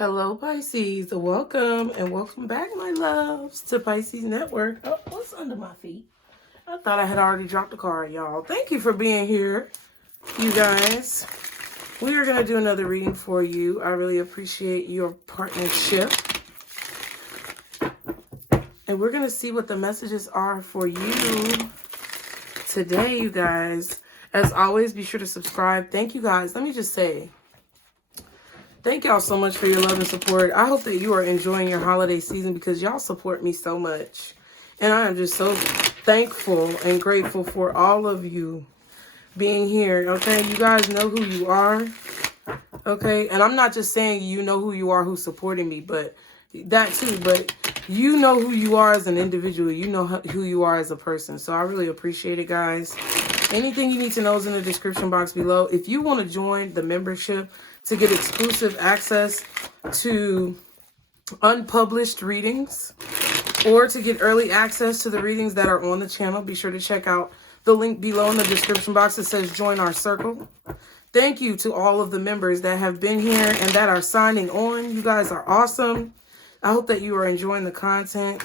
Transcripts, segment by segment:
Hello, Pisces. Welcome and welcome back, my loves, to Pisces Network. Oh, what's under my feet? I thought I had already dropped the card, y'all. Thank you for being here, you guys. We are going to do another reading for you. I really appreciate your partnership. And we're going to see what the messages are for you today, you guys. As always, be sure to subscribe. Thank you, guys. Let me just say, thank y'all so much for your love and support. I hope that you are enjoying your holiday season because y'all support me so much. And I am just so thankful and grateful for all of you being here, okay? You guys know who you are, okay? And I'm not just saying you know who you are who's supporting me, but that too. But you know who you are as an individual. You know who you are as a person. So I really appreciate it, guys. Anything you need to know is in the description box below. If you want to join the membership to get exclusive access to unpublished readings or to get early access to the readings that are on the channel, be sure to check out the link below in the description box that says join our circle. Thank you to all of the members that have been here and that are signing on. You guys are awesome. I hope that you are enjoying the content.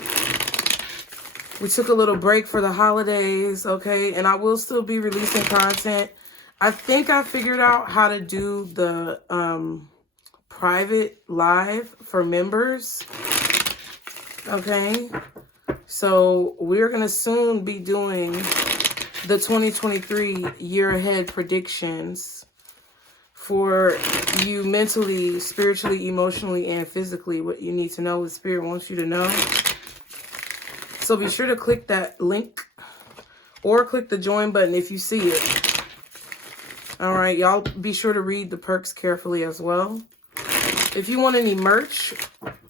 We took a little break for the holidays, okay? And I will still be releasing content. I think I figured out how to do the private live for members, okay? So we're going to soon be doing the 2023 year ahead predictions for you mentally, spiritually, emotionally, and physically. What you need to know, what Spirit wants you to know. So be sure to click that link or click the join button if you see it. All right, y'all be sure to read the perks carefully as well. If you want any merch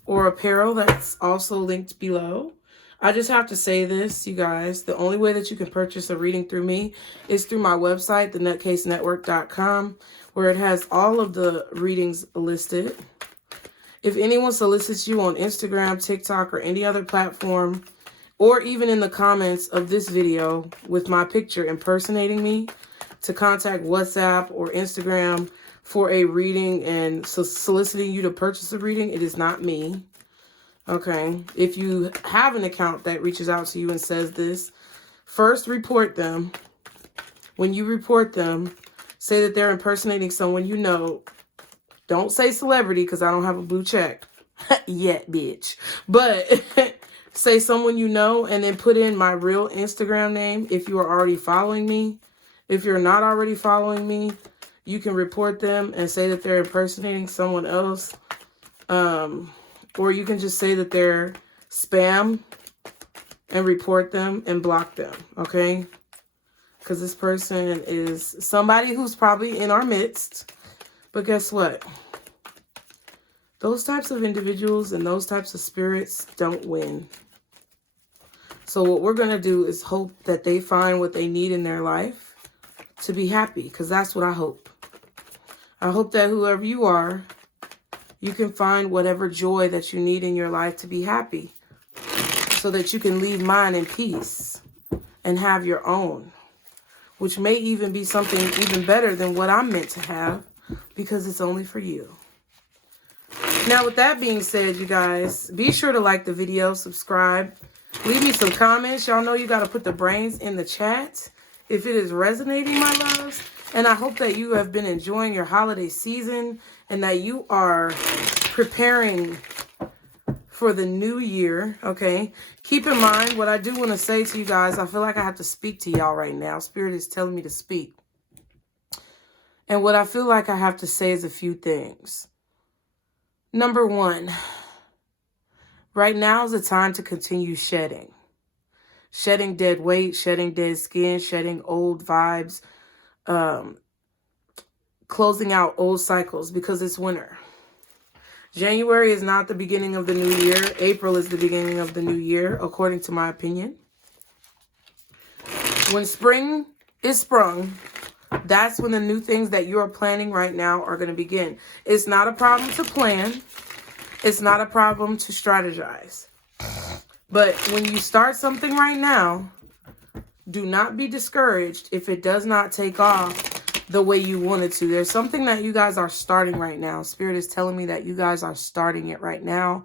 or apparel, that's also linked below. I just have to say this, you guys. The only way that you can purchase a reading through me is through my website, thenutcasenetwork.com, where it has all of the readings listed. If anyone solicits you on Instagram, TikTok, or any other platform, or even in the comments of this video with my picture impersonating me, to contact WhatsApp or Instagram for a reading and soliciting you to purchase a reading, it is not me. Okay. If you have an account that reaches out to you and says this, first report them. When you report them, say that they're impersonating someone you know. Don't say celebrity because I don't have a blue check yet, bitch. But say someone you know and then put in my real Instagram name if you are already following me. If you're not already following me, you can report them and say that they're impersonating someone else. Or you can just say that they're spam and report them and block them, okay? Because this person is somebody who's probably in our midst. But guess what? Those types of individuals and those types of spirits don't win. So what we're going to do is hope that they find what they need in their life to be happy, because that's what I hope. I hope that whoever you are, you can find whatever joy that you need in your life to be happy so that you can leave mine in peace and have your own, which may even be something even better than what I'm meant to have because it's only for you. Now, with that being said, you guys, be sure to like the video, subscribe, leave me some comments. Y'all know you got to put the brains in the chat if it is resonating, my loves. And I hope that you have been enjoying your holiday season and that you are preparing for the new year, okay? Keep in mind what I do want to say to you guys. I feel like I have to speak to y'all right now. Spirit is telling me to speak. And what I feel like I have to say is a few things. Number one, right now is the time to continue shedding. Shedding dead weight, shedding dead skin, shedding old vibes, closing out old cycles because it's winter. January is not the beginning of the new year. April is the beginning of the new year, according to my opinion. When spring is sprung, that's when the new things that you are planning right now are going to begin. It's not a problem to plan. It's not a problem to strategize. But when you start something right now, do not be discouraged if it does not take off the way you wanted to. There's something that you guys are starting right now. Spirit is telling me that you guys are starting it right now.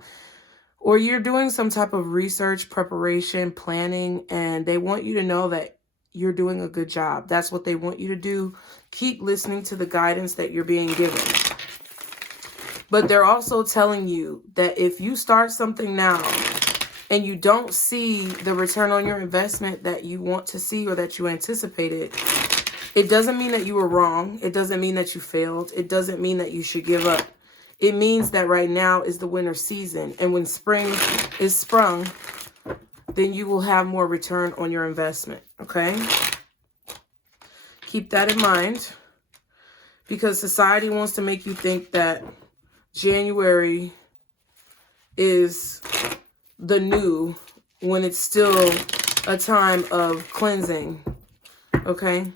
Or you're doing some type of research, preparation, planning, and they want you to know that you're doing a good job. That's what they want you to do. Keep listening to the guidance that you're being given. But they're also telling you that if you start something now and you don't see the return on your investment that you want to see or that you anticipated, it doesn't mean that you were wrong. It doesn't mean that you failed. It doesn't mean that you should give up. It means that right now is the winter season. And when spring is sprung, then you will have more return on your investment. Okay? Keep that in mind. Because society wants to make you think that January is the new when it's still a time of cleansing. Okay?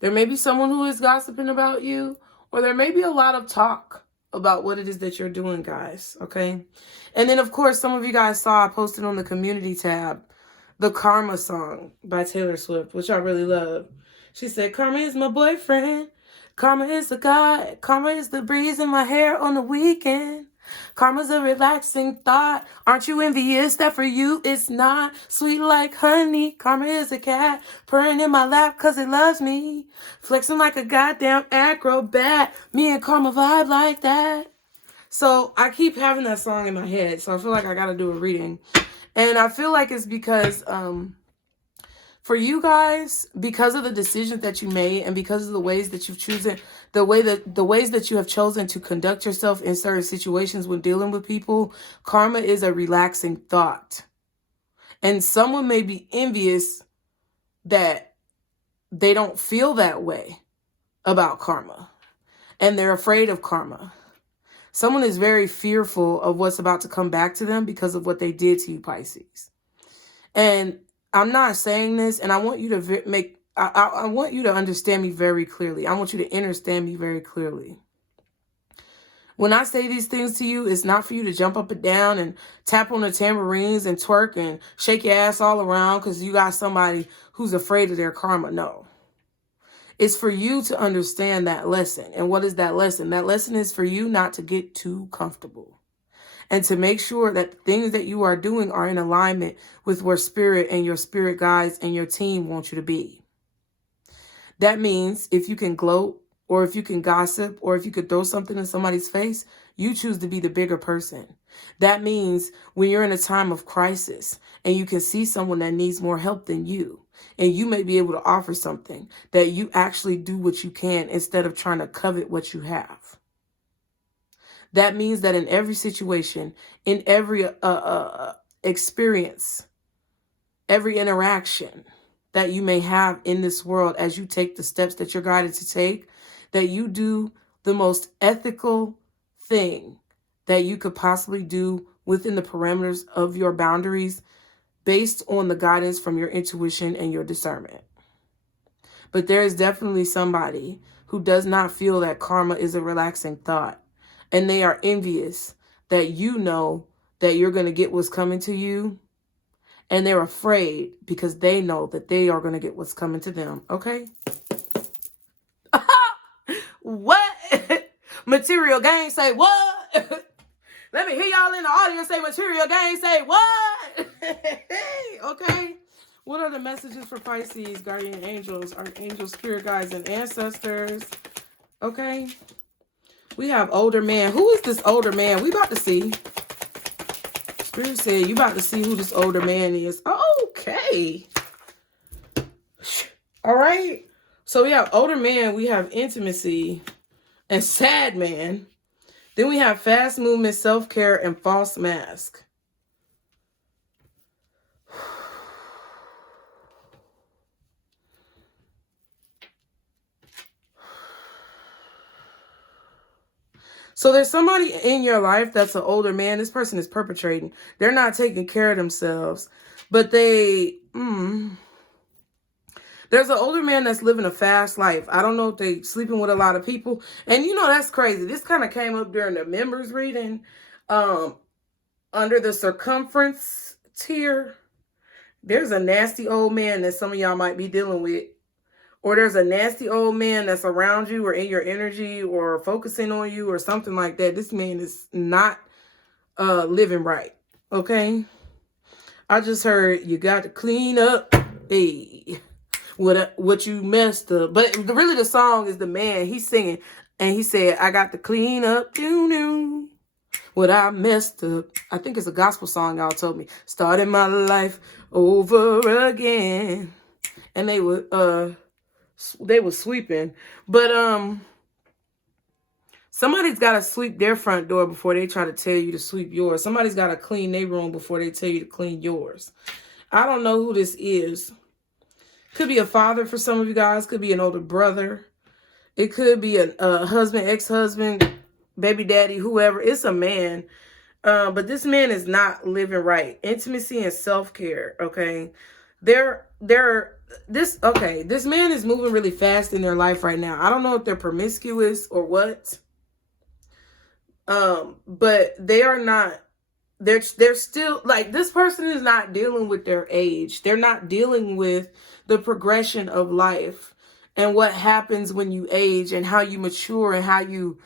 There may be someone who is gossiping about you, or there may be a lot of talk about what it is that you're doing, guys. Okay? And then, of course, some of you guys saw I posted on the community tab the Karma song by Taylor Swift, which I really love. She said, "Karma is my boyfriend. Karma is the guy. Karma is the breeze in my hair on the weekend. Karma's a relaxing thought. Aren't you envious that for you it's not sweet like honey? Karma is a cat purring in my lap cause it loves me. Flexing like a goddamn acrobat. Me and Karma vibe like that." So I keep having that song in my head. So I feel like I got to do a reading. And I feel like it's because for you guys, because of the decisions that you made and because of the ways that you've chosen, the ways that you have chosen to conduct yourself in certain situations when dealing with people, karma is a relaxing thought. And someone may be envious that they don't feel that way about karma. And they're afraid of karma. Someone is very fearful of what's about to come back to them because of what they did to you, Pisces. And I'm not saying this, and I want you to I want you to understand me very clearly. I want you to understand me very clearly. When I say these things to you, it's not for you to jump up and down and tap on the tambourines and twerk and shake your ass all around because you got somebody who's afraid of their karma. No. It's for you to understand that lesson. And what is that lesson? That lesson is for you not to get too comfortable. And to make sure that the things that you are doing are in alignment with where spirit and your spirit guides and your team want you to be. That means if you can gloat or if you can gossip or if you could throw something in somebody's face, you choose to be the bigger person. That means when you're in a time of crisis and you can see someone that needs more help than you, and you may be able to offer something, that you actually do what you can instead of trying to covet what you have. That means that in every situation, in every experience, every interaction that you may have in this world as you take the steps that you're guided to take, that you do the most ethical thing that you could possibly do within the parameters of your boundaries based on the guidance from your intuition and your discernment. But there is definitely somebody who does not feel that karma is a relaxing thought. And they are envious that you know that you're going to get what's coming to you. And they're afraid because they know that they are going to get what's coming to them. Okay? What? Material gang say what? Let me hear y'all in the audience say material gang say what? Okay? What are the messages for Pisces, guardian angels, archangels, spirit guides, and ancestors? Okay? We have older man. Who is this older man? We about to see. Spirit said you about to see who this older man is. Okay. All right. So we have older man. We have intimacy and sad man. Then we have fast movement, self-care, and false mask. So there's somebody in your life that's an older man. This person is perpetrating. They're not taking care of themselves. But there's an older man that's living a fast life. I don't know if they sleeping with a lot of people. And you know, that's crazy. This kind of came up during the members reading. Under the circumference tier, there's a nasty old man that some of y'all might be dealing with. or there's a nasty old man that's around you or in your energy or focusing on you or something like that. This man is not living right. Okay. I just heard you got to clean up. Hey, what you messed up. But really the song is the man. He's singing and he said, I got to clean up. Doo-doo. What I messed up. I think it's a gospel song y'all told me. Starting my life over again. And they were sweeping. But somebody's got to sweep their front door before they try to tell you to sweep yours. Somebody's got to clean their room before they tell you to clean yours. I don't know who this is. Could be a father for some of you guys. Could be an older brother. It could be a husband, ex-husband, baby daddy, whoever. It's a man. But this man is not living right. Intimacy and self-care, okay? This man is moving really fast in their life right now. I don't know if they're promiscuous or what. But they are not, they're still, like, this person is not dealing with their age. They're not dealing with the progression of life and what happens when you age and how you mature and how you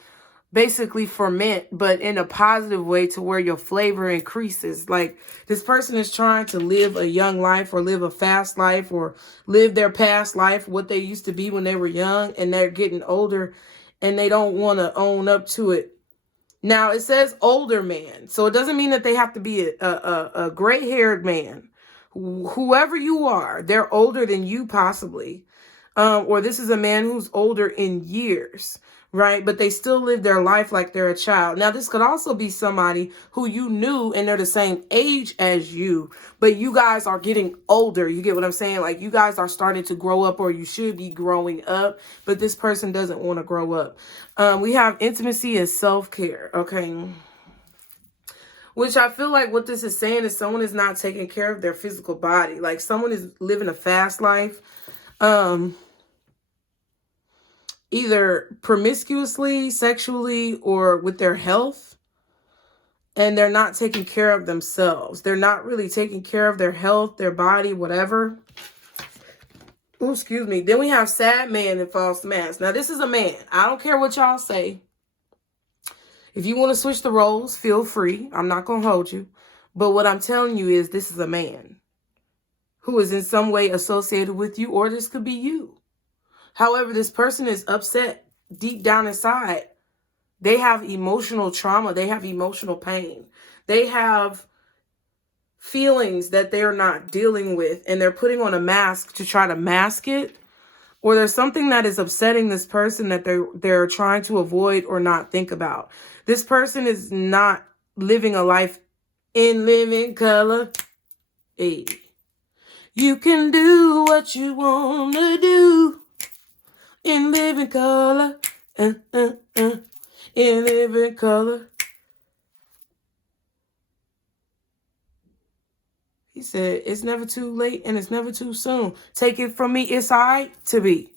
basically ferment, but in a positive way to where your flavor increases. Like, this person is trying to live a young life or live a fast life or live their past life, what they used to be when they were young, and they're getting older and they don't want to own up to it. Now, it says older man, so it doesn't mean that they have to be a gray-haired man. Whoever you are, they're older than you possibly. Or this is a man who's older in years, right? But they still live their life like they're a child. Now, this could also be somebody who you knew and they're the same age as you, but you guys are getting older. You get what I'm saying? Like, you guys are starting to grow up, or you should be growing up, but this person doesn't want to grow up. We have intimacy and self-care, okay? Which I feel like what this is saying is someone is not taking care of their physical body. Like, someone is living a fast life. Either promiscuously, sexually, or with their health, and they're not taking care of themselves. They're not really taking care of their health, their body, whatever. Ooh, excuse me. Then we have sad man and false mask. Now, this is a man. I don't care what y'all say. If you want to switch the roles, feel free. I'm not going to hold you. But what I'm telling you is this is a man who is in some way associated with you, or this could be you. However, this person is upset deep down inside. They have emotional trauma. They have emotional pain. They have feelings that they're not dealing with, and they're putting on a mask to try to mask it. Or there's something that is upsetting this person that they're trying to avoid or not think about. This person is not living a life in living color. Hey. You can do what you want to do. In living color, in living color. He said, it's never too late and it's never too soon. Take it from me, it's all right to be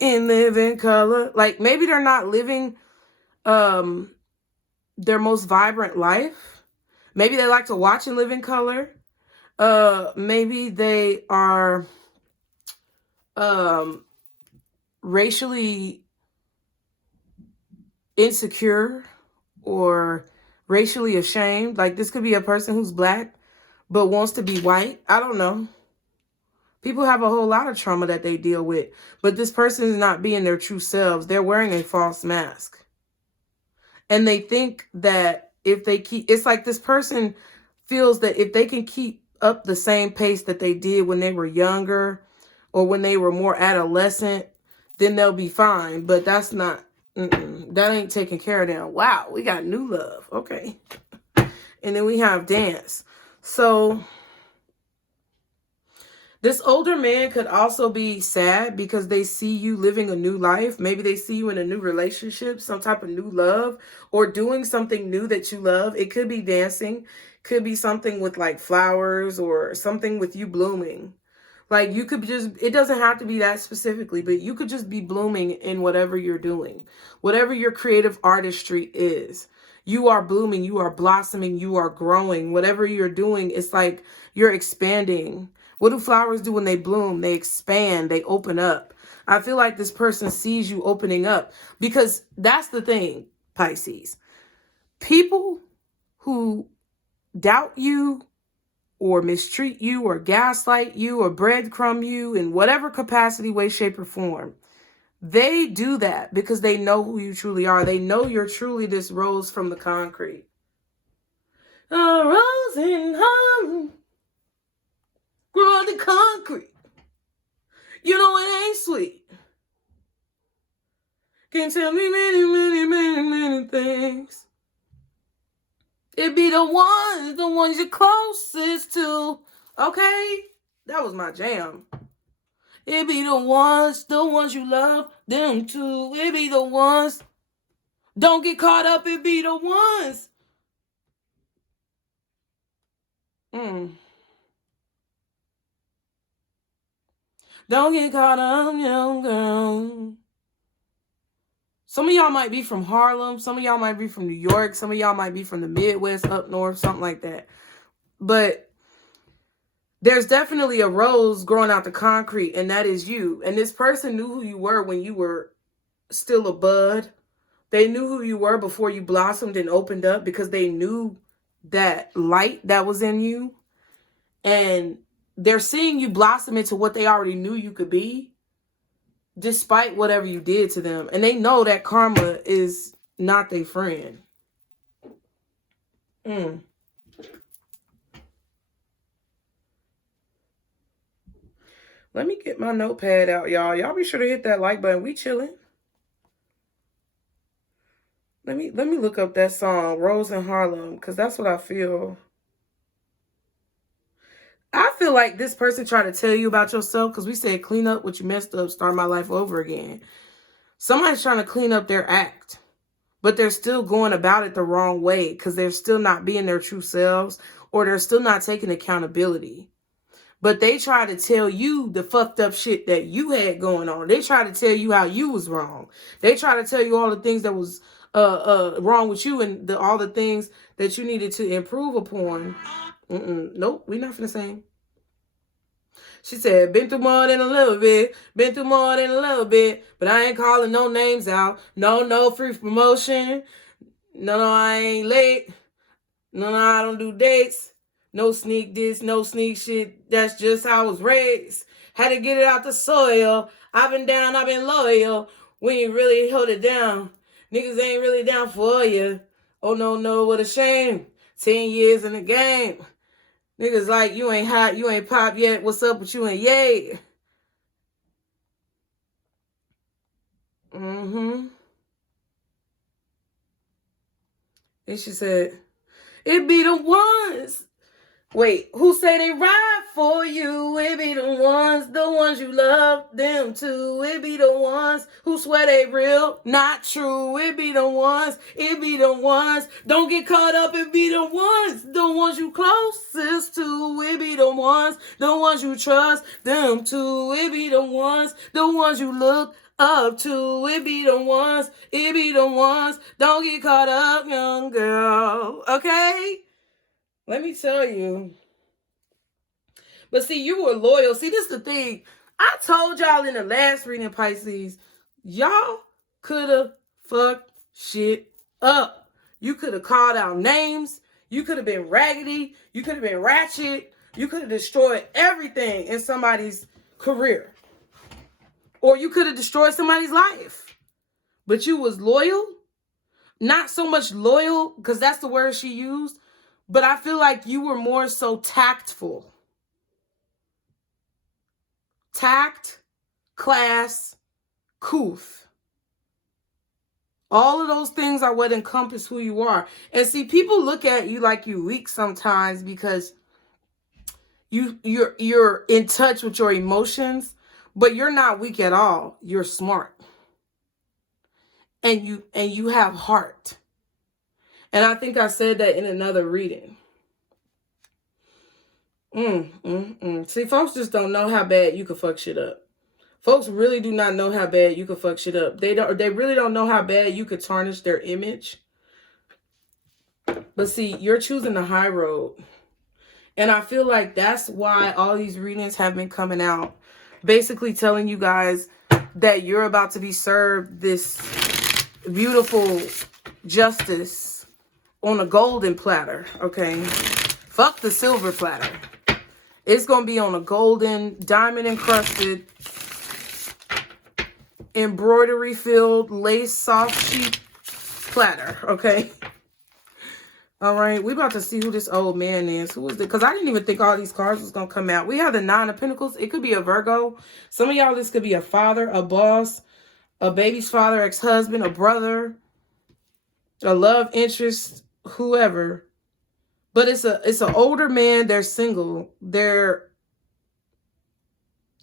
in living color. Like, maybe they're not living their most vibrant life. Maybe they like to watch and live in color. Maybe they are racially insecure or racially ashamed. Like, this could be a person who's black but wants to be white. I don't know. People have a whole lot of trauma that they deal with, but this person is not being their true selves. They're wearing a false mask. And they think that if they keep, it's like this person feels that if they can keep up the same pace that they did when they were younger or when they were more adolescent, then they'll be fine. But that's not, that ain't taking care of them. Wow, we got new love. Okay. And then we have dance. So this older man could also be sad because they see you living a new life. Maybe they see you in a new relationship, some type of new love, or doing something new that you love. It could be dancing, could be something with like flowers or something with you blooming. Like, you could just, it doesn't have to be that specifically, but you could just be blooming in whatever you're doing. Whatever your creative artistry is. You are blooming, you are blossoming, you are growing. Whatever you're doing, it's like you're expanding. What do flowers do when they bloom? They expand, they open up. I feel like this person sees you opening up, because that's the thing, Pisces. People who doubt you or mistreat you or gaslight you or breadcrumb you in whatever capacity, way, shape, or form, they do that because they know who you truly are. They know you're truly this rose from the concrete. A rose in Harlem, grow on the concrete. You know it ain't sweet. Can tell me many, many, many, many things. It be the ones you're closest to. Okay? That was my jam. It be the ones you love, them too. It be the ones. Don't get caught up, it be the ones. Don't get caught up, young girl. Some of y'all might be from Harlem. Some of y'all might be from New York. Some of y'all might be from the Midwest, up north, something like that. But there's definitely a rose growing out the concrete, and that is you. And this person knew who you were when you were still a bud. They knew who you were before you blossomed and opened up, because they knew that light that was in you. And they're seeing you blossom into what they already knew you could be, despite whatever you did to them. And they know that karma is not their friend. Let me get my notepad out, y'all. Y'all be sure to hit that like button. We chilling. Let me look up that song, Rose in Harlem, because that's what I feel. I feel like this person tried to tell you about yourself, because we said clean up what you messed up, start my life over again. Somebody's trying to clean up their act, but they're still going about it the wrong way, because they're still not being their true selves, or they're still not taking accountability. But they try to tell you the fucked up shit that you had going on. They try to tell you how you was wrong. They try to tell you all the things that was wrong with you, and all the things that you needed to improve upon. Nope, we not finna sing. She said, been through more than a little bit, been through more than a little bit, but I ain't calling no names out. No free promotion. No, I ain't late. No, I don't do dates. No sneak this, no sneak shit. That's just how I was raised. Had to get it out the soil. I've been down, I've been loyal. We ain't really hold it down. Niggas ain't really down for you. Oh, no, what a shame. 10 years in the game. Niggas like, you ain't hot, you ain't pop yet. What's up with you and yay? And she said, it be the ones. Wait, who say they ride for you? It be the ones you love, them too. It be the ones who swear they real, not true. It be the ones. Don't get caught up, it be the ones you closest to. It be the ones you trust, them too. It be the ones you look up to. It be the ones. Don't get caught up, young girl. Okay? Let me tell you. But see, you were loyal. See, this is the thing. I told y'all in the last reading, Pisces, y'all could have fucked shit up. You could have called out names. You could have been raggedy. You could have been ratchet. You could have destroyed everything in somebody's career. Or you could have destroyed somebody's life. But you was loyal. Not so much loyal, because that's the word she used. But I feel like you were more so tactful. Tact, class, couth. All of those things are what encompass who you are. And see, people look at you like you weak sometimes because you're in touch with your emotions, but you're not weak at all. You're smart. And you have heart. And I think I said that in another reading. See, folks just don't know how bad you could fuck shit up. Folks really do not know how bad you could fuck shit up. They really don't know how bad you could tarnish their image. But see, you're choosing the high road. And I feel like that's why all these readings have been coming out. Basically telling you guys that you're about to be served this beautiful justice on a golden platter, okay? Fuck the silver platter. It's going to be on a golden, diamond encrusted, embroidery filled, lace soft sheet platter, okay? All right, we about to see who this old man is. Who is it? Because I didn't even think all these cards was going to come out. We have the Nine of Pentacles. It could be a Virgo. Some of y'all, this could be a father, a boss, a baby's father, ex-husband, a brother, a love interest, whoever. But it's an older man. They're single.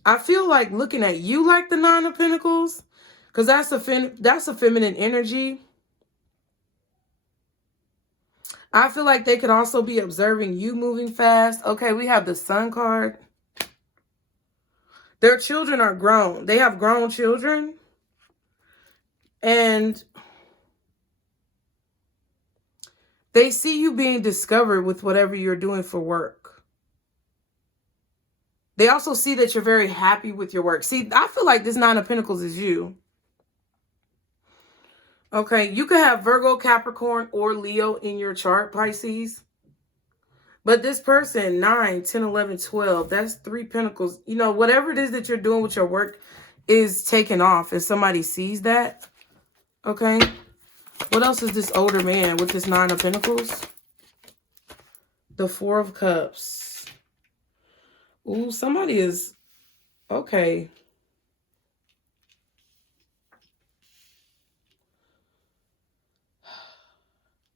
I feel like looking at you like the Nine of Pentacles, because that's a feminine energy. I feel like they could also be observing you moving fast. Okay, we have the Sun card. Their children are grown. They have grown children. And they see you being discovered with whatever you're doing for work. They also see that you're very happy with your work. See, I feel like this Nine of Pentacles is you. Okay, you could have Virgo, Capricorn, or Leo in your chart, Pisces. But this person, 9, 10, 11, 12, that's 3 pentacles. You know, whatever it is that you're doing with your work is taken off. And somebody sees that. Okay. What else is this older man with this 9 of Pentacles? The 4 of Cups. Ooh, somebody is... Okay.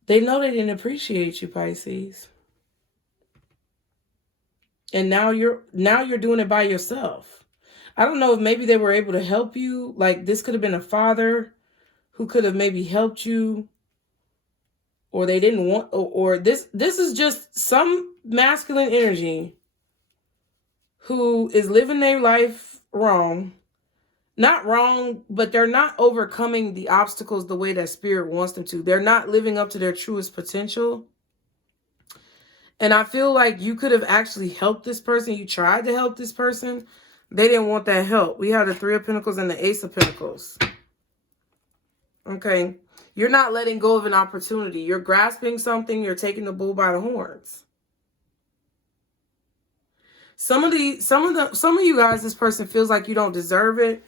They know they didn't appreciate you, Pisces. And now you're doing it by yourself. I don't know if maybe they were able to help you. Like this could have been a father who could have maybe helped you. Or they didn't want, or this is just some masculine energy who is living their life wrong. Not wrong, but they're not overcoming the obstacles the way that spirit wants them to. They're not living up to their truest potential. And I feel like you could have actually helped this person. You tried to help this person. They didn't want that help. We have the 3 of Pentacles and the Ace of Pentacles. Okay. You're not letting go of an opportunity. You're grasping something. You're taking the bull by the horns. Some of you guys, this person feels like you don't deserve it.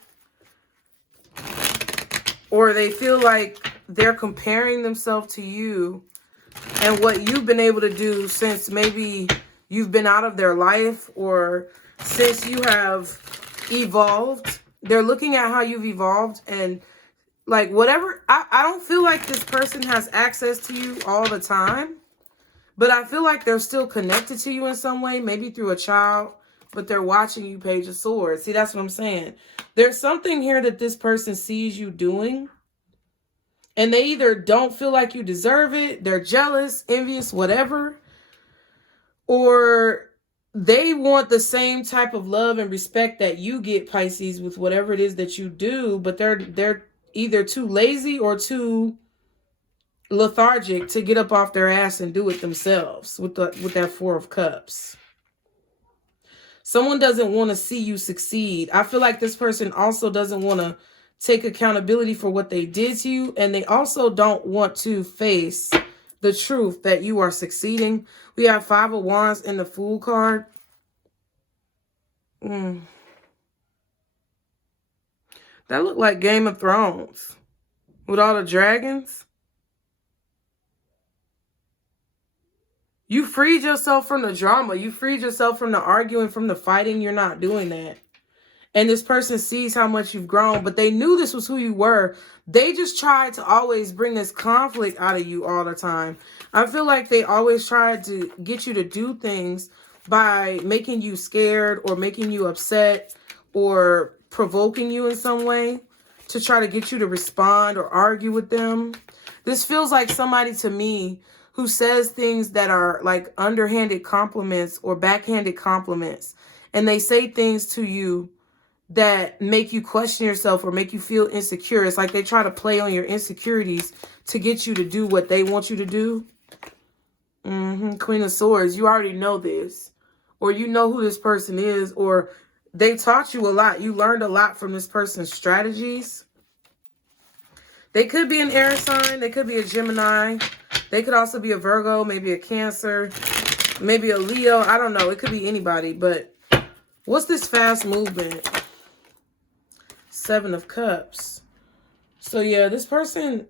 Or they feel like they're comparing themselves to you and what you've been able to do since maybe you've been out of their life or since you have evolved. They're looking at how you've evolved and like whatever. I don't feel like this person has access to you all the time, but I feel like they're still connected to you in some way, maybe through a child, but they're watching you, Page of Swords. See, that's what I'm saying. There's something here that this person sees you doing, and they either don't feel like you deserve it, they're jealous, envious, whatever, or they want the same type of love and respect that you get, Pisces, with whatever it is that you do, but they're either too lazy or too lethargic to get up off their ass and do it themselves with that 4 of Cups. Someone doesn't want to see you succeed. I feel like this person also doesn't want to take accountability for what they did to you. And they also don't want to face the truth that you are succeeding. We have 5 of Wands and the Fool card. That looked like Game of Thrones with all the dragons. You freed yourself from the drama. You freed yourself from the arguing, from the fighting. You're not doing that. And this person sees how much you've grown, but they knew this was who you were. They just tried to always bring this conflict out of you all the time. I feel like they always tried to get you to do things by making you scared or making you upset or provoking you in some way to try to get you to respond or argue with them. This feels like somebody to me who says things that are like underhanded compliments or backhanded compliments. And they say things to you that make you question yourself or make you feel insecure. It's like they try to play on your insecurities to get you to do what they want you to do. Queen of Swords, you already know this. Or you know who this person is. Or They taught you a lot. You learned a lot from this person's strategies. They could be an air sign. They could be a Gemini. They could also be a Virgo, maybe a Cancer, maybe a Leo. I don't know. It could be anybody. But what's this fast movement? 7 of Cups. So yeah, this person...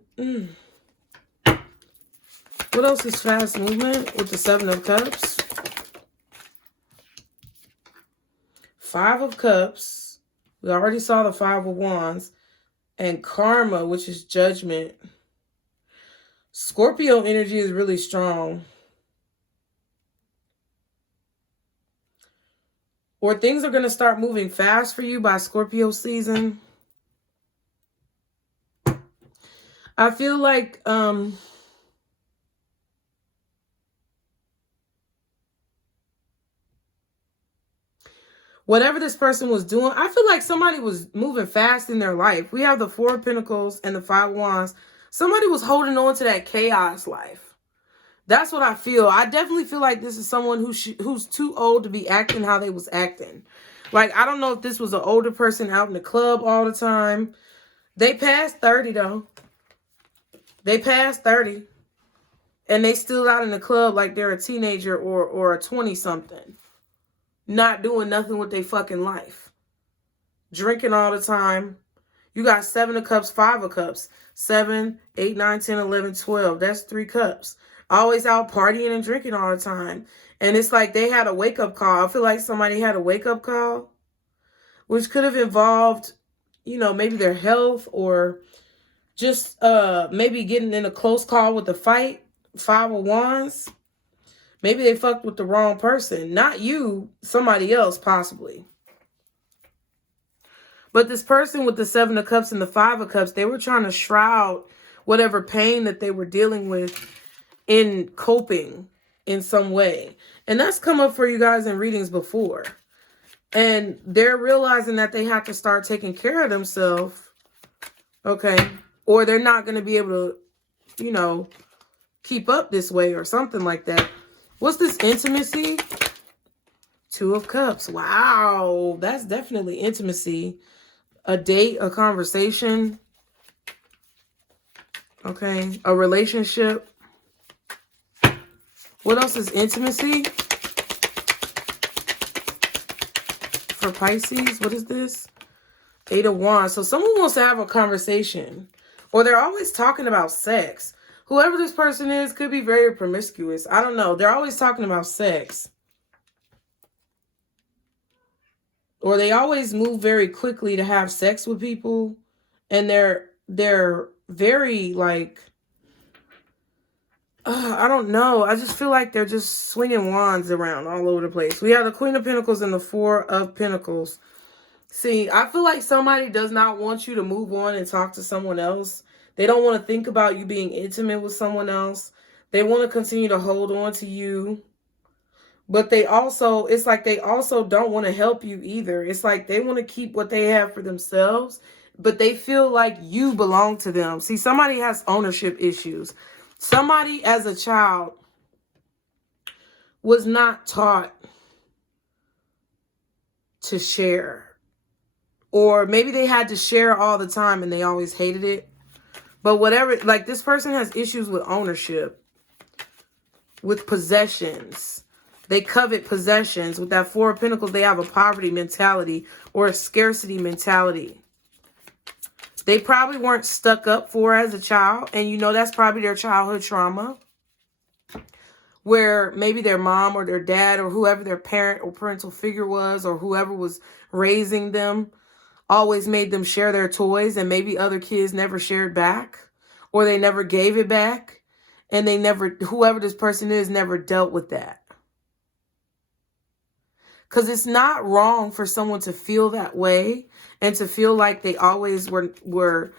What else is fast movement with the 7 of Cups? 5 of Cups. We already saw the 5 of Wands. And Karma, which is judgment. Scorpio energy is really strong. Or things are going to start moving fast for you by Scorpio season. I feel like... whatever this person was doing, I feel like somebody was moving fast in their life. We have the 4 of Pentacles and the 5 of Wands. Somebody was holding on to that chaos life. That's what I feel. I definitely feel like this is someone who's too old to be acting how they was acting. Like, I don't know if this was an older person out in the club all the time. They passed 30, though. They passed 30. And they still out in the club like they're a teenager or a 20-something. Not doing nothing with their fucking life. Drinking all the time. You got 7 of Cups, 5 of Cups. 7, 8, 9, 10, 11, 12. That's 3 cups. Always out partying and drinking all the time. And it's like they had a wake-up call. I feel like somebody had a wake-up call. Which could have involved, you know, maybe their health. Or just maybe getting in a close call with a fight. 5 of Wands. Maybe they fucked with the wrong person. Not you, somebody else, possibly. But this person with the 7 of Cups and the 5 of Cups, they were trying to shroud whatever pain that they were dealing with in coping in some way. And that's come up for you guys in readings before. And they're realizing that they have to start taking care of themselves. Okay? Or they're not going to be able to, you know, keep up this way or something like that. What's this intimacy? 2 of Cups. Wow. That's definitely intimacy. A date, a conversation. Okay. A relationship. What else is intimacy? For Pisces, what is this? 8 of Wands. So someone wants to have a conversation. Or they're always talking about sex. Whoever this person is could be very promiscuous. I don't know. They're always talking about sex. Or they always move very quickly to have sex with people. And they're very like, I don't know. I just feel like they're just swinging wands around all over the place. We have the Queen of Pentacles and the 4 of Pentacles. See, I feel like somebody does not want you to move on and talk to someone else. They don't want to think about you being intimate with someone else. They want to continue to hold on to you. But they also, it's like they also don't want to help you either. It's like they want to keep what they have for themselves, but they feel like you belong to them. See, somebody has ownership issues. Somebody as a child was not taught to share. Or maybe they had to share all the time and they always hated it. But whatever, like this person has issues with ownership, with possessions. They covet possessions. With that 4 of Pentacles, they have a poverty mentality or a scarcity mentality. They probably weren't stuck up for as a child. And you know that's probably their childhood trauma. Where maybe their mom or their dad or whoever their parent or parental figure was or whoever was raising them always made them share their toys, and maybe other kids never shared back, or they never gave it back, and they never, whoever this person is, never dealt with that. Because it's not wrong for someone to feel that way and to feel like they always were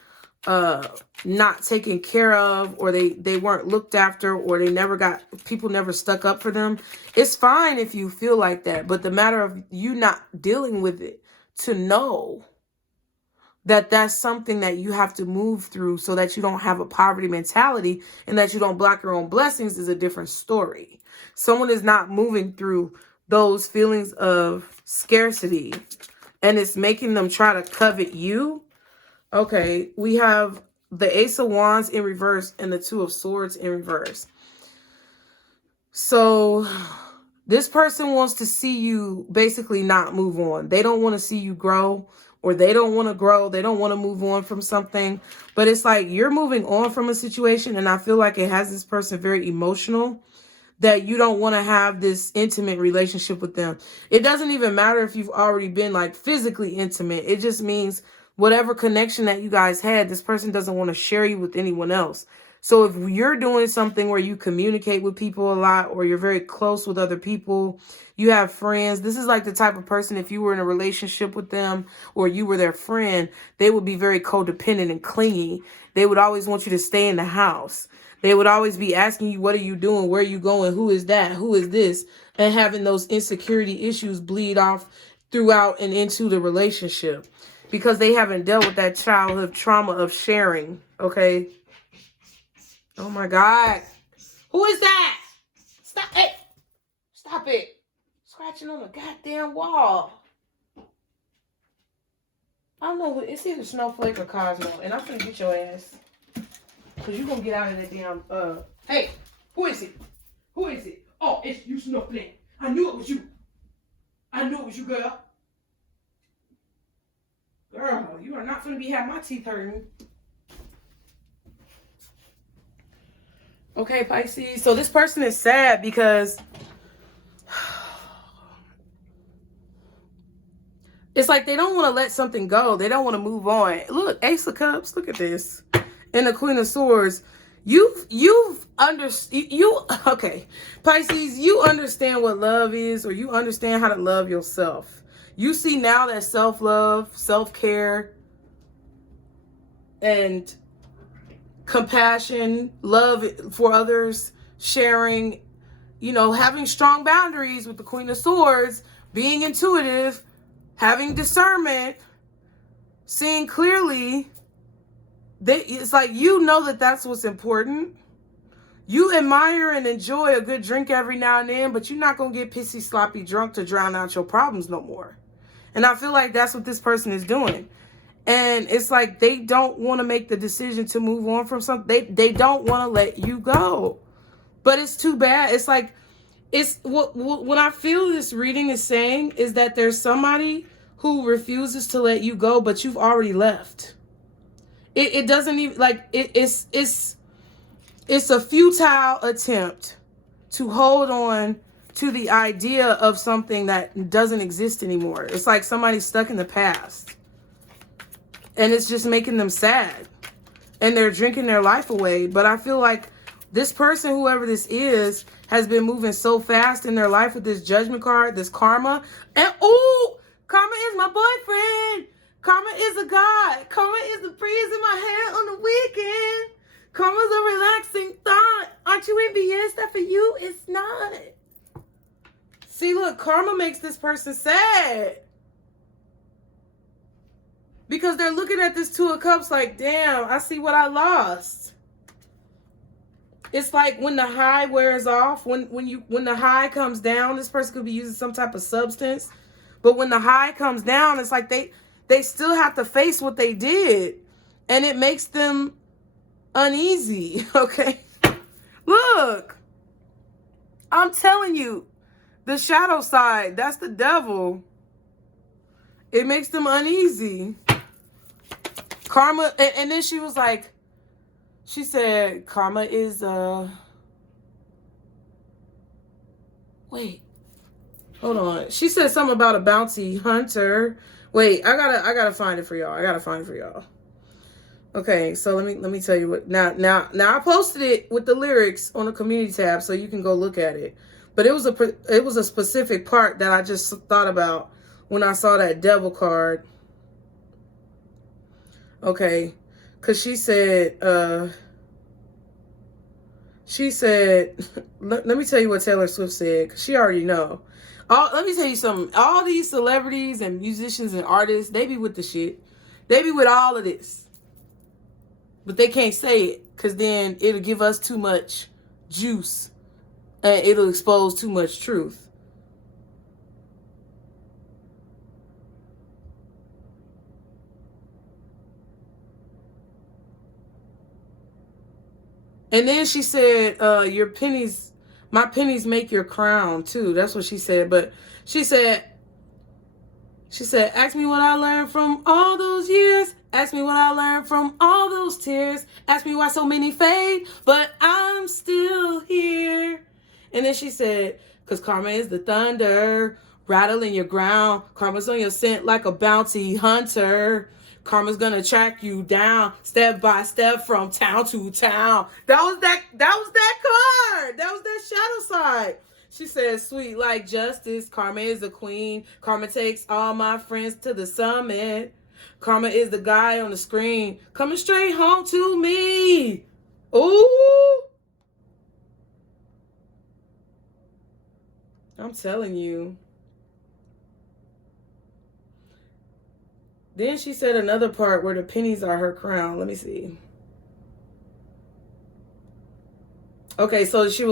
not taken care of, or they weren't looked after, or they never got, people never stuck up for them. It's fine if you feel like that, but the matter of you not dealing with it, to know that that's something that you have to move through so that you don't have a poverty mentality and that you don't block your own blessings is a different story. Someone is not moving through those feelings of scarcity, and it's making them try to covet you. Okay, we have the Ace of Wands in reverse and the Two of Swords in reverse. So this person wants to see you basically not move on. They don't want to see you grow, or they don't want to grow. They don't want to move on from something. But it's like you're moving on from a situation, and I feel like it has this person very emotional, that you don't want to have this intimate relationship with them. It doesn't even matter if you've already been like physically intimate. It just means whatever connection that you guys had, this person doesn't want to share you with anyone else. So if you're doing something where you communicate with people a lot, or you're very close with other people, you have friends, this is like the type of person, if you were in a relationship with them or you were their friend, they would be very codependent and clingy. They would always want you to stay in the house. They would always be asking you, what are you doing? Where are you going? Who is that? Who is this? And having those insecurity issues bleed off throughout and into the relationship, because they haven't dealt with that childhood trauma of sharing. Okay. Oh my God. Who is that? Stop it. Stop it. Scratching on the goddamn wall. I don't know. It's either Snowflake or Cosmo. And I'm finna get your ass. Because you're going to get out of that damn, Hey, who is it? Who is it? Oh, it's you, Snowflake. I knew it was you. I knew it was you, girl. Girl, you are not going to be having my teeth hurting. Okay, Pisces. So this person is sad because it's like they don't want to let something go. They don't want to move on. Look, Ace of Cups. Look at this. And the Queen of Swords. Okay, Pisces, you understand what love is, or you understand how to love yourself. You see now that self-love, self-care, and compassion, love for others, sharing, you know, having strong boundaries with the Queen of Swords, being intuitive, having discernment, seeing clearly. It's like, you know that that's what's important. You admire and enjoy a good drink every now and then, but you're not going to get pissy, sloppy drunk to drown out your problems no more. And I feel like that's what this person is doing. And it's like they don't want to make the decision to move on from something. They don't want to let you go. But it's too bad. It's like, it's what I feel this reading is saying is that there's somebody who refuses to let you go, but you've already left. It doesn't even, like, it's a futile attempt to hold on to the idea of something that doesn't exist anymore. It's like somebody's stuck in the past. And it's just making them sad. And they're drinking their life away. But I feel like this person, whoever this is, has been moving so fast in their life with this Judgment card, this Karma. And, oh, Karma is my boyfriend. Karma is a god. Karma is the breeze in my hair on the weekend. Karma's a relaxing thought. Aren't you envious that for you it's not? See, look, Karma makes this person sad. Because they're looking at this Two of Cups like, damn, I see what I lost. It's like when the high wears off, when the high comes down, this person could be using some type of substance. But when the high comes down, it's like they still have to face what they did. And it makes them uneasy, okay? Look, I'm telling you, the shadow side, that's the devil. It makes them uneasy. Karma, and then she was like, she said, Karma is, wait, hold on. She said something about a bounty hunter. Wait, I gotta find it for y'all. Okay, so let me tell you what. Now I posted it with the lyrics on the community tab, so you can go look at it. But it was a specific part that I just thought about when I saw that devil card. Okay, because she said, let me tell you what Taylor Swift said, 'cause she already know. Let me tell you something. All these celebrities and musicians and artists, they be with the shit. They be with all of this. But they can't say it, because then it'll give us too much juice. And it'll expose too much truth. And then she said, your pennies, my pennies make your crown too. That's what she said. But she said, ask me what I learned from all those years. Ask me what I learned from all those tears. Ask me why so many fade, but I'm still here. And then she said, because karma is the thunder, rattling your ground. Karma's on your scent like a bounty hunter. Karma's gonna track you down step by step from town to town. That was that card. That was that shadow side. She says, sweet like justice. Karma is the queen. Karma takes all my friends to the summit. Karma is the guy on the screen coming straight home to me. Ooh. I'm telling you. Then she said another part where the pennies are her crown. Let me see. Okay, so she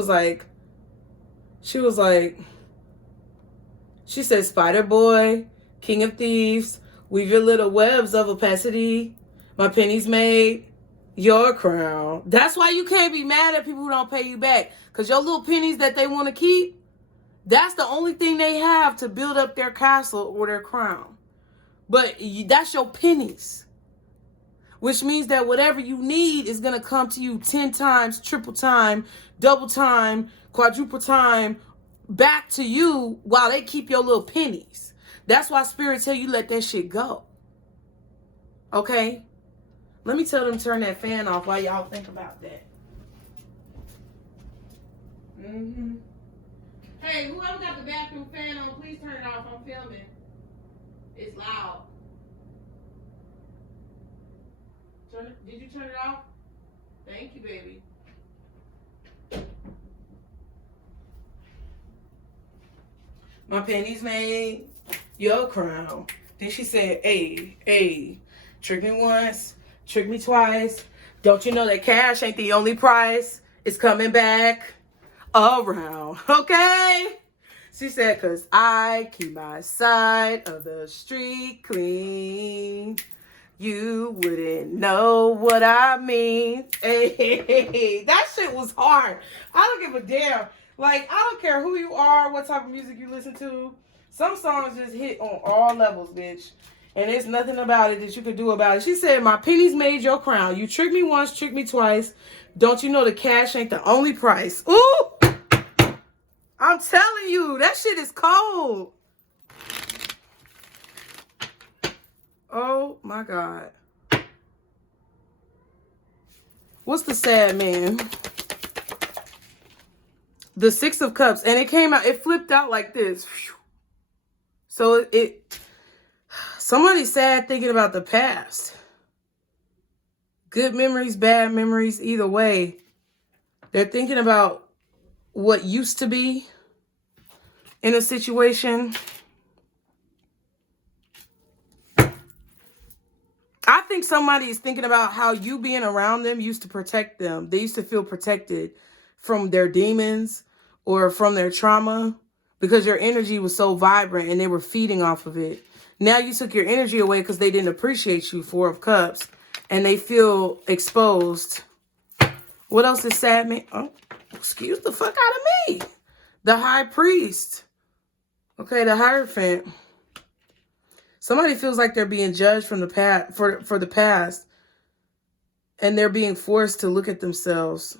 said, Spider Boy, King of Thieves, weave your little webs of opacity. My pennies made your crown. That's why you can't be mad at people who don't pay you back. Because your little pennies that they want to keep, that's the only thing they have to build up their castle or their crown. But that's your pennies. Which means that whatever you need is going to come to you 10 times, triple time, double time, quadruple time, back to you while they keep your little pennies. That's why Spirit tell you let that shit go. Okay? Let me tell them turn that fan off while y'all think about that. Hey, whoever got the bathroom fan on, please turn it off. I'm filming. It's loud. Did you turn it off? Thank you, baby. My pennies made your crown. Then she said, hey, trick me once, trick me twice. Don't you know that cash ain't the only price? It's coming back around, okay? She said, because I keep my side of the street clean. You wouldn't know what I mean. Hey, that shit was hard. I don't give a damn. Like, I don't care who you are, what type of music you listen to. Some songs just hit on all levels, bitch. And there's nothing about it that you can do about it. She said, my pennies made your crown. You tricked me once, tricked me twice. Don't you know the cash ain't the only price? Ooh! I'm telling you, that shit is cold. Oh, my God. What's the sad man? The Six of Cups. And it came out, it flipped out like this. So somebody's sad thinking about the past. Good memories, bad memories, either way. They're thinking about what used to be in a situation. I think somebody is thinking about how you being around them used to protect them. They used to feel protected from their demons or from their trauma because your energy was so vibrant and they were feeding off of it. Now you took your energy away because they didn't appreciate you, Four of Cups, and they feel exposed. What else is sad, man? Oh, excuse the fuck out of me. The High Priest. Okay, the Hierophant. Somebody feels like they're being judged from the past for the past, and they're being forced to look at themselves.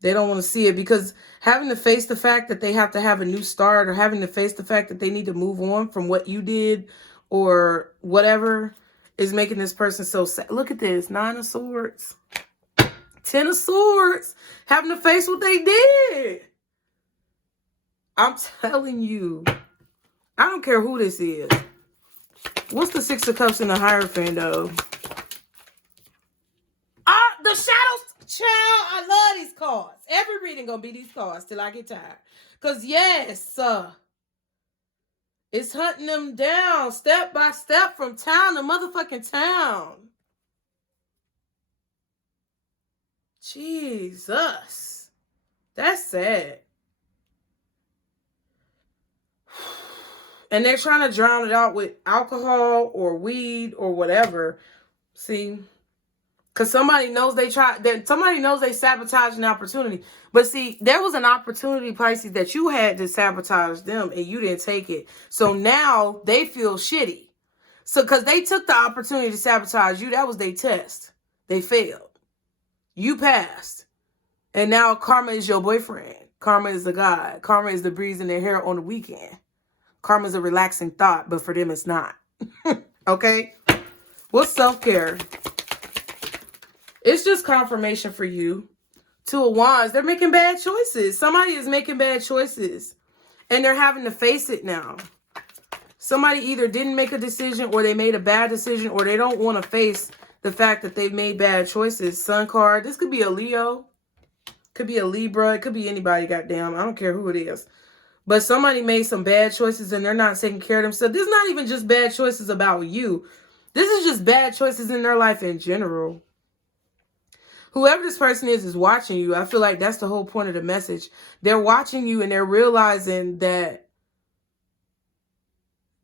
They don't want to see it because having to face the fact that they have to have a new start, or having to face the fact that they need to move on from what you did or whatever, is making this person so sad. Look at this. 9 of Swords. 10 of Swords. Having to face what they did. I'm telling you. I don't care who this is. What's the Six of Cups in the Hierophant, though? The Shadows. Child, I love these cards. Every reading gonna be these cards till I get tired. Because, yes, it's hunting them down step by step from town to motherfucking town. Jesus. That's sad. And they're trying to drown it out with alcohol or weed or whatever. See, Because somebody knows somebody knows they sabotaged an opportunity. But see, there was an opportunity, Pisces, that you had to sabotage them and you didn't take it. So now they feel shitty. So because they took the opportunity to sabotage you, that was their test. They failed. You passed. And now karma is your boyfriend. Karma is the God. Karma is the breeze in their hair on the weekend. Karma is a relaxing thought, but for them it's not. Okay? What's self-care? It's just confirmation for you. Two of Wands, they're making bad choices. Somebody is making bad choices. And they're having to face it now. Somebody either didn't make a decision or they made a bad decision or they don't want to face the fact that they've made bad choices. Sun card. This could be a Leo. Could be a Libra. It could be anybody, goddamn. I don't care who it is. But somebody made some bad choices and they're not taking care of themselves. This is not even just bad choices about you. This is just bad choices in their life in general. Whoever this person is watching you. I feel like that's the whole point of the message. They're watching you and they're realizing that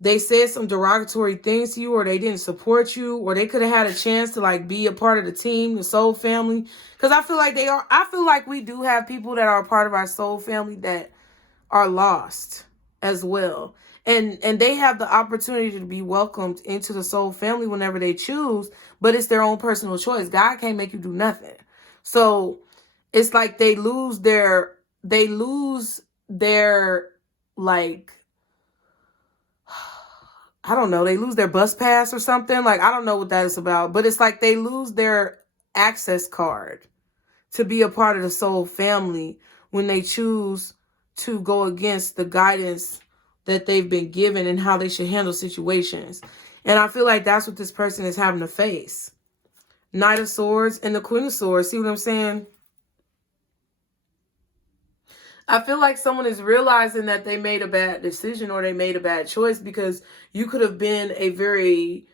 they said some derogatory things to you or they didn't support you or they could have had a chance to like be a part of the team, the soul family. Because I feel like I feel like we do have people that are a part of our soul family that are lost as well. And they have the opportunity to be welcomed into the soul family whenever they choose, but it's their own personal choice. God can't make you do nothing. So it's like they lose their like, I don't know, they lose their bus pass or something. Like, I don't know what that is about, but it's like they lose their access card to be a part of the soul family when they choose to go against the guidance that they've been given and how they should handle situations. And I feel like that's what this person is having to face. Knight of Swords and the Queen of Swords. See what I'm saying? I feel like someone is realizing that they made a bad decision or they made a bad choice because you could have been a very,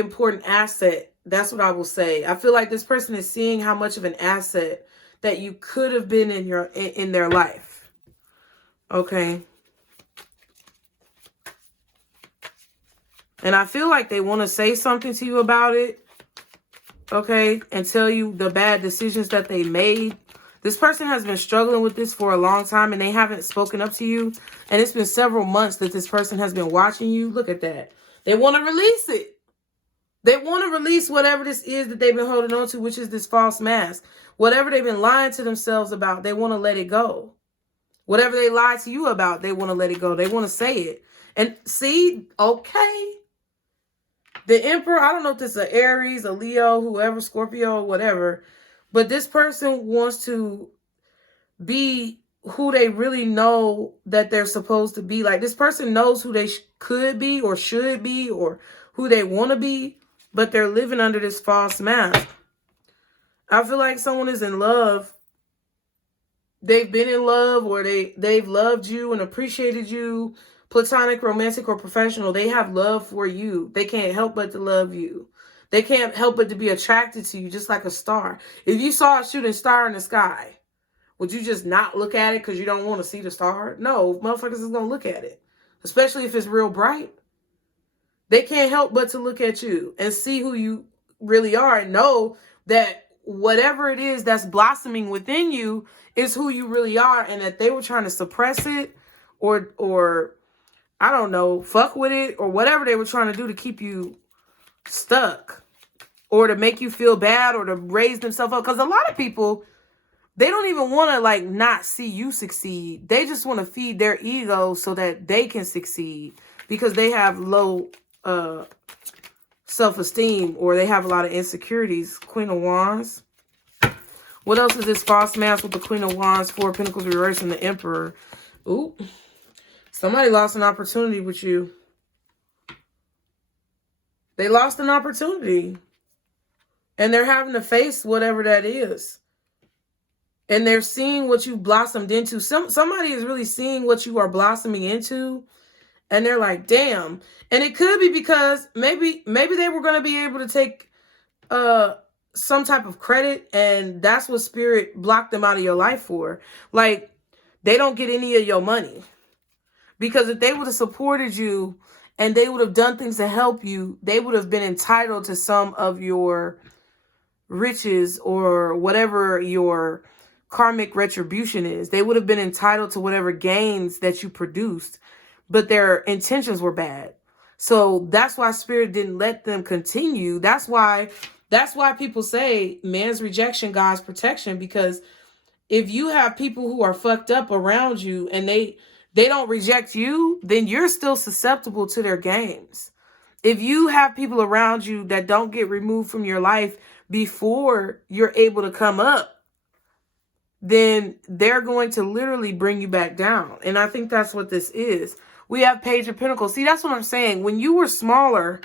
important asset. That's what I will say. I feel like this person is seeing how much of an asset that you could have been in their life. Okay. And I feel like they want to say something to you about it. Okay. And tell you the bad decisions that they made. This person has been struggling with this for a long time and they haven't spoken up to you. And it's been several months that this person has been watching you. Look at that. They want to release it. They want to release whatever this is that they've been holding on to, which is this false mask. Whatever they've been lying to themselves about, they want to let it go. Whatever they lied to you about, they want to let it go. They want to say it. And see, okay. The Emperor, I don't know if this is an Aries, a Leo, whoever, Scorpio, whatever. But this person wants to be who they really know that they're supposed to be. Like, this person knows who they could be or should be or who they want to be. But they're living under this false mask. I feel like someone is in love. They've been in love or they've loved you and appreciated you. Platonic, romantic, or professional. They have love for you. They can't help but to love you. They can't help but to be attracted to you just like a star. If you saw a shooting star in the sky, would you just not look at it because you don't want to see the star? No, motherfuckers is going to look at it. Especially if it's real bright. They can't help but to look at you and see who you really are and know that whatever it is that's blossoming within you is who you really are, and that they were trying to suppress it or I don't know, fuck with it or whatever they were trying to do to keep you stuck or to make you feel bad or to raise themselves up. Because a lot of people, they don't even want to like not see you succeed. They just want to feed their ego so that they can succeed because they have low self-esteem or they have a lot of insecurities. Queen of Wands. What else is this false mask with the Queen of Wands, Four of Pentacles reversed, and the Emperor? Ooh. Somebody lost an opportunity with you. They lost an opportunity. And they're having to face whatever that is. And they're seeing what you blossomed into. Somebody is really seeing what you are blossoming into. And they're like, damn. And it could be because maybe they were going to be able to take some type of credit. And that's what Spirit blocked them out of your life for. Like, they don't get any of your money. Because if they would have supported you and they would have done things to help you, they would have been entitled to some of your riches or whatever your karmic retribution is. They would have been entitled to whatever gains that you produced, but their intentions were bad. So that's why Spirit didn't let them continue. That's why people say man's rejection, God's protection, because if you have people who are fucked up around you and they don't reject you, then you're still susceptible to their games. If you have people around you that don't get removed from your life before you're able to come up, then they're going to literally bring you back down. And I think that's what this is. We have Page of Pentacles. See, that's what I'm saying. When you were smaller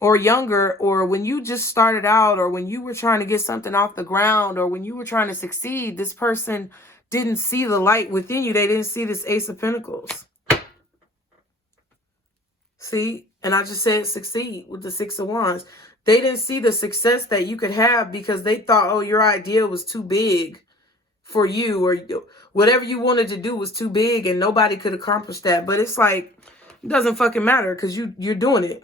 or younger, or when you just started out, or when you were trying to get something off the ground, or when you were trying to succeed, this person didn't see the light within you. They didn't see this Ace of Pentacles. See? And I just said succeed with the Six of Wands. They didn't see the success that you could have because they thought, oh, your idea was too big for you, or whatever you wanted to do was too big and nobody could accomplish that. But it's like, it doesn't fucking matter because you're doing it.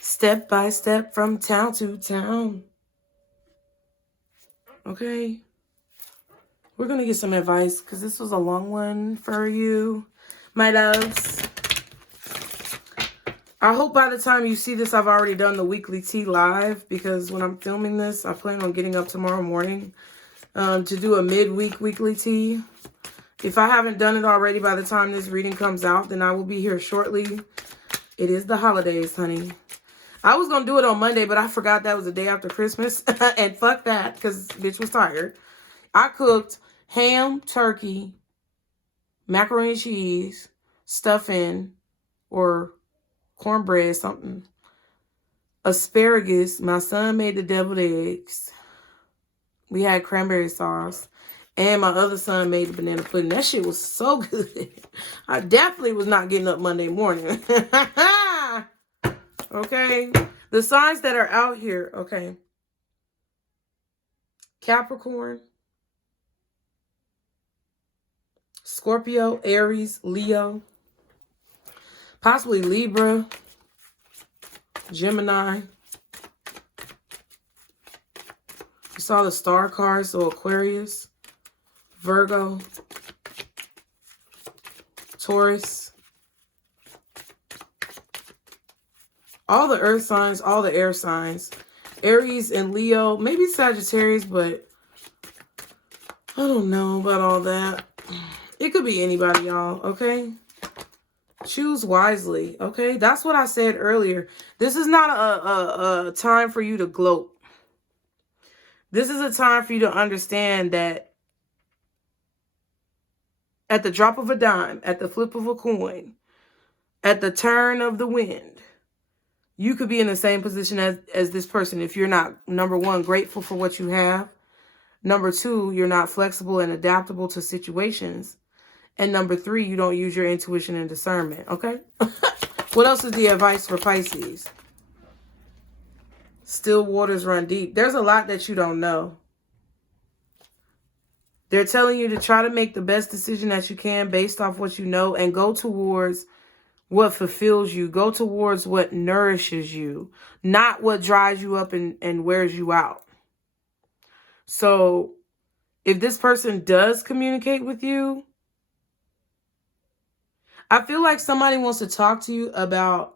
Step by step from town to town. Okay. We're going to get some advice because this was a long one for you, my loves. I hope by the time you see this, I've already done the weekly tea live, because when I'm filming this, I plan on getting up tomorrow morning to do a midweek weekly tea. If I haven't done it already by the time this reading comes out, then I will be here shortly. It is the holidays, honey. I was going to do it on Monday, but I forgot that was the day after Christmas. And fuck that, because bitch was tired. I cooked ham, turkey, macaroni and cheese, stuffing, or cornbread, something, asparagus. My son made the deviled eggs. We had cranberry sauce. And my other son made the banana pudding. That shit was so good. I definitely was not getting up Monday morning. Okay. The signs that are out here. Okay. Capricorn, Scorpio, Aries, Leo, possibly Libra, Gemini. You saw the star cards, so Aquarius, Virgo, Taurus. All the earth signs, all the air signs. Aries and Leo, maybe Sagittarius, but I don't know about all that. It could be anybody, y'all, okay? Choose wisely, okay? That's what I said earlier. This is not a time for you to gloat. This is a time for you to understand that at the drop of a dime, at the flip of a coin, at the turn of the wind, you could be in the same position as this person if you're not, number one, grateful for what you have. Number two, you're not flexible and adaptable to situations. And number three, you don't use your intuition and discernment, okay? What else is the advice for Pisces? Still waters run deep. There's a lot that you don't know. They're telling you to try to make the best decision that you can based off what you know and go towards what fulfills you. Go towards what nourishes you, not what dries you up and wears you out. So if this person does communicate with you, I feel like somebody wants to talk to you about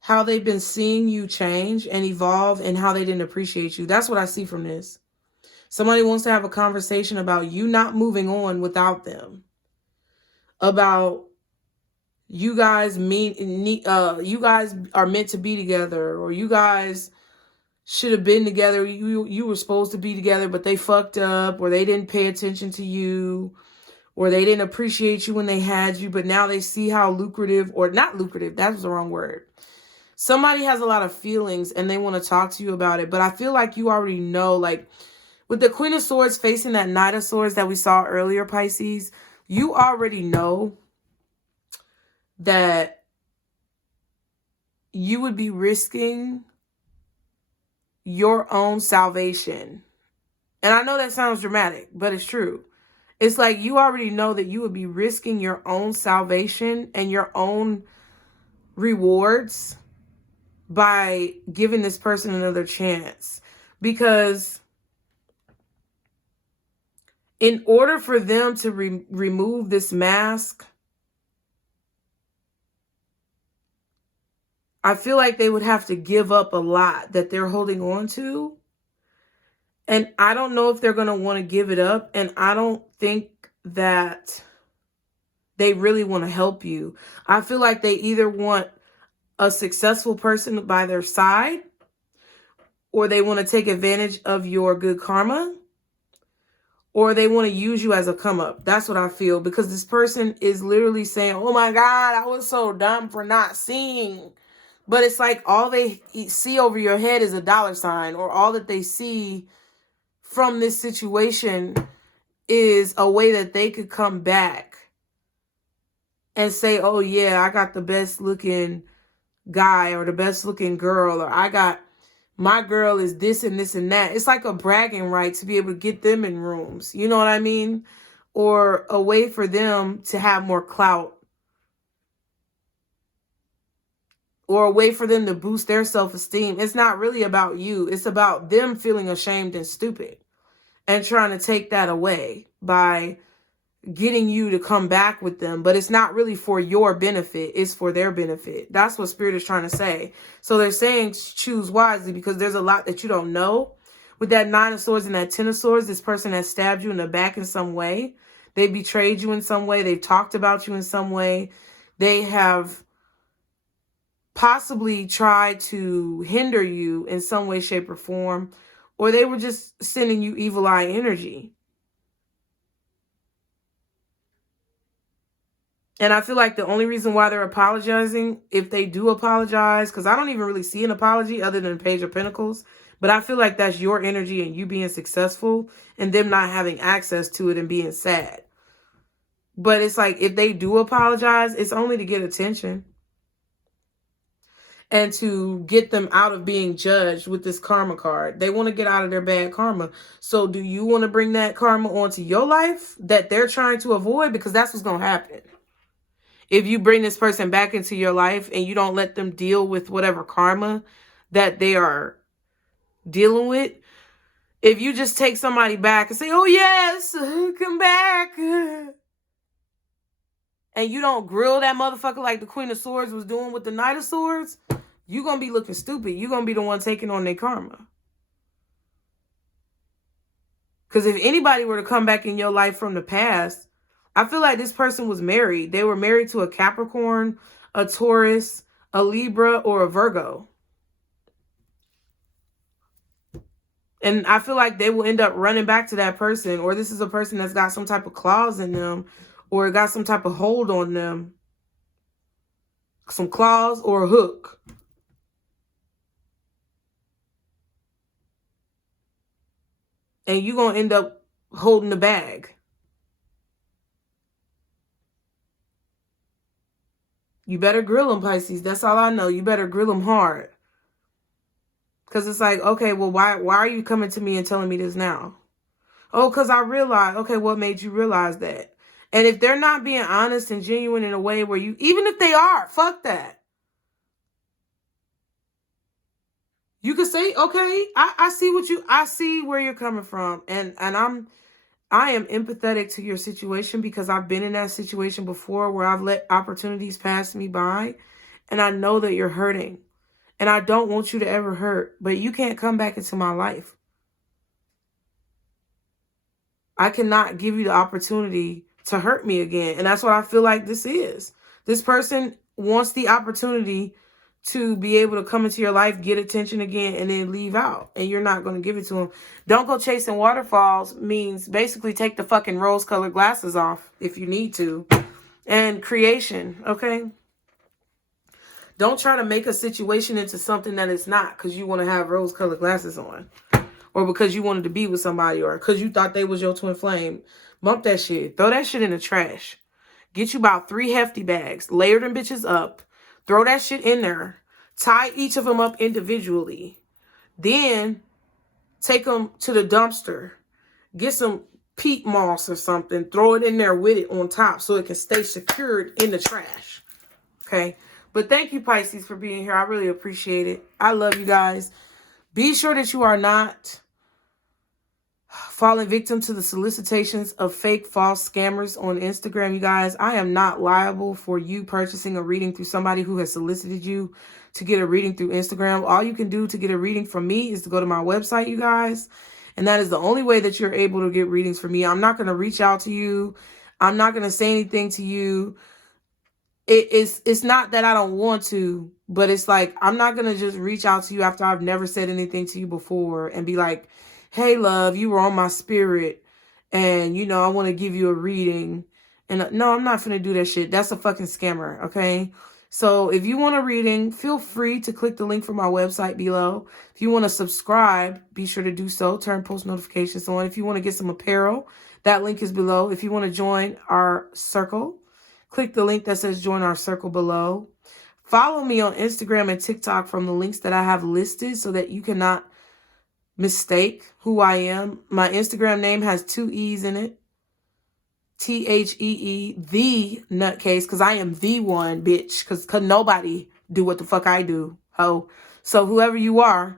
how they've been seeing you change and evolve and how they didn't appreciate you. That's what I see from this. Somebody wants to have a conversation about you not moving on without them. About you guys you guys are meant to be together, or you guys should have been together. You were supposed to be together, but they fucked up, or they didn't pay attention to you, or they didn't appreciate you when they had you, but now they see how lucrative, or not lucrative, that was the wrong word. Somebody has a lot of feelings and they want to talk to you about it, but I feel like you already know, like with the Queen of Swords facing that Knight of Swords that we saw earlier, Pisces, you already know that you would be risking your own salvation. And I know that sounds dramatic, but it's true. It's like you already know that you would be risking your own salvation and your own rewards by giving this person another chance. Because in order for them to remove this mask, I feel like they would have to give up a lot that they're holding on to. And I don't know if they're going to want to give it up. And I don't think that they really want to help you. I feel like they either want a successful person by their side, or they want to take advantage of your good karma, or they want to use you as a come up. That's what I feel, because this person is literally saying, oh my God, I was so dumb for not seeing. But it's like all they see over your head is a $sign, or all that they see from this situation is a way that they could come back and say, oh yeah, I got the best looking guy or the best looking girl, or I got, my girl is this and this and that. It's like a bragging right to be able to get them in rooms. You know what I mean? Or a way for them to have more clout. Or a way for them to boost their self-esteem. It's not really about you. It's about them feeling ashamed and stupid and trying to take that away by getting you to come back with them. But it's not really for your benefit. It's for their benefit. That's what Spirit is trying to say. So they're saying choose wisely, because there's a lot that you don't know. With that 9 of Swords and that 10 of Swords, this person has stabbed you in the back in some way. They betrayed you in some way. They've talked about you in some way. They have possibly tried to hinder you in some way, shape, or form. Or they were just sending you evil eye energy. And I feel like the only reason why they're apologizing, if they do apologize, because I don't even really see an apology other than Page of Pentacles, but I feel like that's your energy and you being successful and them not having access to it and being sad. But it's like, if they do apologize, it's only to get attention and to get them out of being judged with this karma card. They want to get out of their bad karma. So do you want to bring that karma onto your life that they're trying to avoid? Because that's what's going to happen. If you bring this person back into your life and you don't let them deal with whatever karma that they are dealing with, if you just take somebody back and say, oh yes, come back, and you don't grill that motherfucker like the Queen of Swords was doing with the Knight of Swords, you're going to be looking stupid. You're going to be the one taking on their karma. Because if anybody were to come back in your life from the past, I feel like this person was married. They were married to a Capricorn, a Taurus, a Libra, or a Virgo. And I feel like they will end up running back to that person. Or this is a person that's got some type of claws in them, or got some type of hold on them. Some claws or a hook. And you're going to end up holding the bag. You better grill them, Pisces. That's all I know. You better grill them hard. Because it's like, okay, well, why are you coming to me and telling me this now? Oh, because I realized. Okay, what made you realize that? And if they're not being honest and genuine in a way where you, even if they are, fuck that. You could say, okay, I see where you're coming from. And I am empathetic to your situation, because I've been in that situation before where I've let opportunities pass me by, and I know that you're hurting, and I don't want you to ever hurt, but you can't come back into my life. I cannot give you the opportunity to hurt me again. And that's what I feel like this is. This person wants the opportunity to be able to come into your life, get attention again, and then leave out. And you're not going to give it to them. Don't go chasing waterfalls means basically take the fucking rose-colored glasses off if you need to. And creation, okay? Don't try to make a situation into something that it's not because you want to have rose-colored glasses on. Or because you wanted to be with somebody, or because you thought they was your twin flame. Bump that shit. Throw that shit in the trash. Get you about 3 hefty bags. Layer them bitches up. Throw that shit in there. Tie each of them up individually. Then take them to the dumpster. Get some peat moss or something. Throw it in there with it on top so it can stay secured in the trash. Okay? But thank you, Pisces, for being here. I really appreciate it. I love you guys. Be sure that you are not falling victim to the solicitations of fake, false scammers on Instagram, you guys. I am not liable for you purchasing a reading through somebody who has solicited you to get a reading through Instagram. All you can do to get a reading from me is to go to my website, you guys. And that is the only way that you're able to get readings from me. I'm not going to reach out to you. I'm not going to say anything to you. It's not that I don't want to, but it's like, I'm not going to just reach out to you after I've never said anything to you before and be like, hey, love, you were on my spirit and, you know, I want to give you a reading. And no, I'm not finna do that shit. That's a fucking scammer, okay? So if you want a reading, feel free to click the link from my website below. If you want to subscribe, be sure to do so. Turn post notifications on. If you want to get some apparel, that link is below. If you want to join our circle, click the link that says join our circle below. Follow me on Instagram and TikTok from the links that I have listed so that you cannot mistake who I am. My Instagram name has 2 E's in it. THEE, the nutcase, because I am the one, bitch. Because could nobody do what the fuck I do, ho. So whoever you are,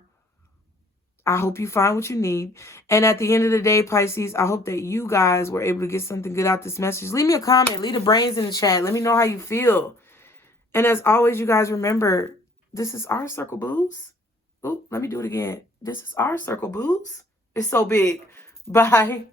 I hope you find what you need. And at the end of the day, Pisces, I hope that you guys were able to get something good out this message. Leave me a comment. Leave the brains in the chat. Let me know how you feel. And as always, you guys remember, this is our circle, booze. Oh, let me do it again. This is our circle, booze. It's so big. Bye.